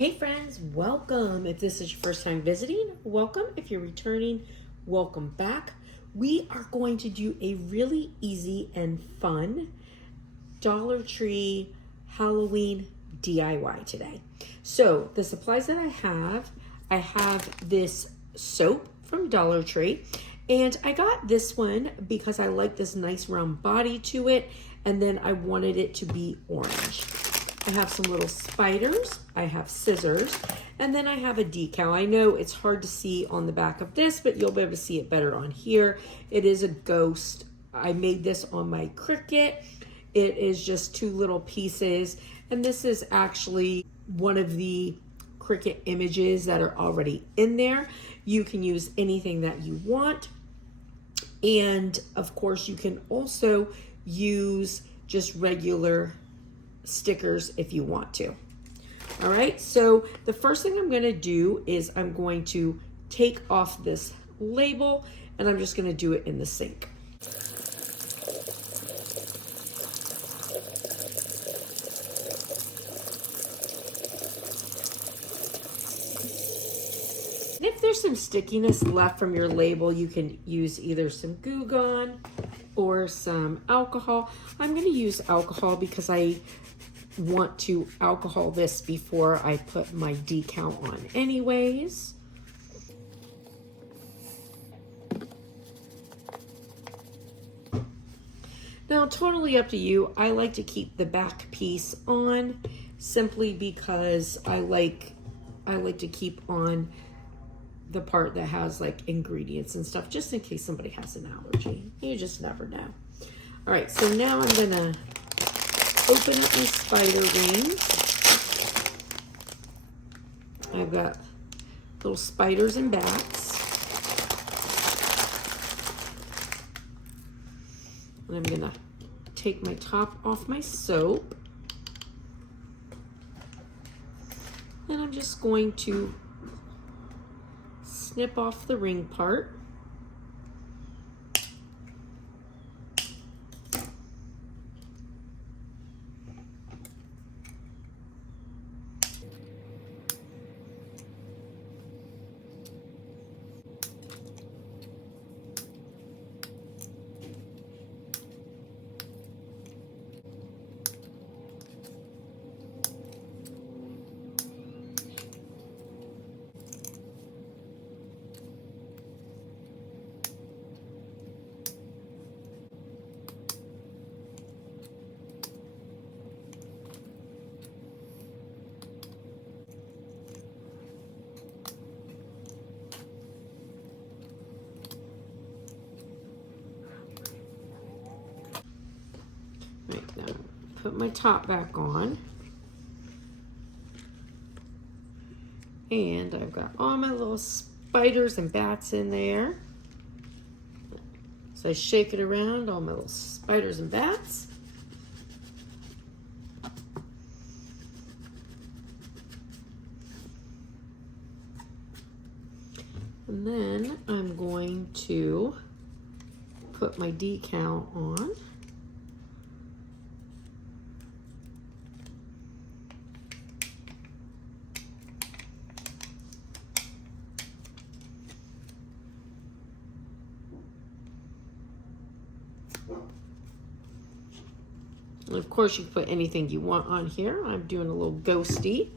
Hey friends, welcome. If this is your first time visiting, welcome. If you're returning, welcome back. We are going to do a really easy and fun Dollar Tree Halloween DIY today. So the supplies that I have this soap from Dollar Tree, and I got this one because I like this nice round body to it, and then I wanted it to be orange. I have some little spiders, I have scissors, and then I have a decal. I know it's hard to see on the back of this, but you'll be able to see it better on here. It is a ghost. I made this on my Cricut. It is just two little pieces, and this is actually one of the Cricut images that are already in there. You can use anything that you want, and of course you can also use just regular stickers if you want to. All right, so the first thing I'm going to do is I'm going to take off this label, and I'm just going to do it in the sink. And if there's some stickiness left from your label, you can use either some Goo Gone or some alcohol. I'm going to use alcohol because I want to alcohol this before I put my decal on anyways. Now, totally up to you. I like to keep the back piece on simply because I like to keep on the part that has like ingredients and stuff, just in case somebody has an allergy. You just never know. All right, so now I'm gonna open up my spider wings. I've got little spiders and bats. And I'm gonna take my top off my soap. And I'm just going to snip off the ring part. Right, now put my top back on. And I've got all my little spiders and bats in there. So I shake it around, all my little spiders and bats. And then I'm going to put my decal on. And of course, you can put anything you want on here. I'm doing a little ghosty.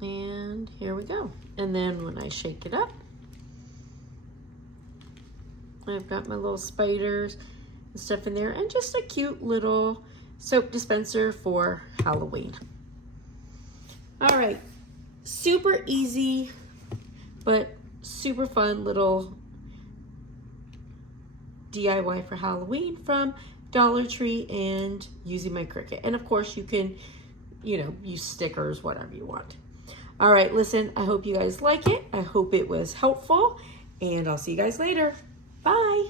And here we go. And then when I shake it up, I've got my little spiders and stuff in there, and just a cute little soap dispenser for Halloween. All right. Super easy, but super fun little DIY for Halloween from Dollar Tree and using my Cricut. And of course you can, use stickers, whatever you want. All right, listen, I hope you guys like it. I hope it was helpful, and I'll see you guys later. Bye.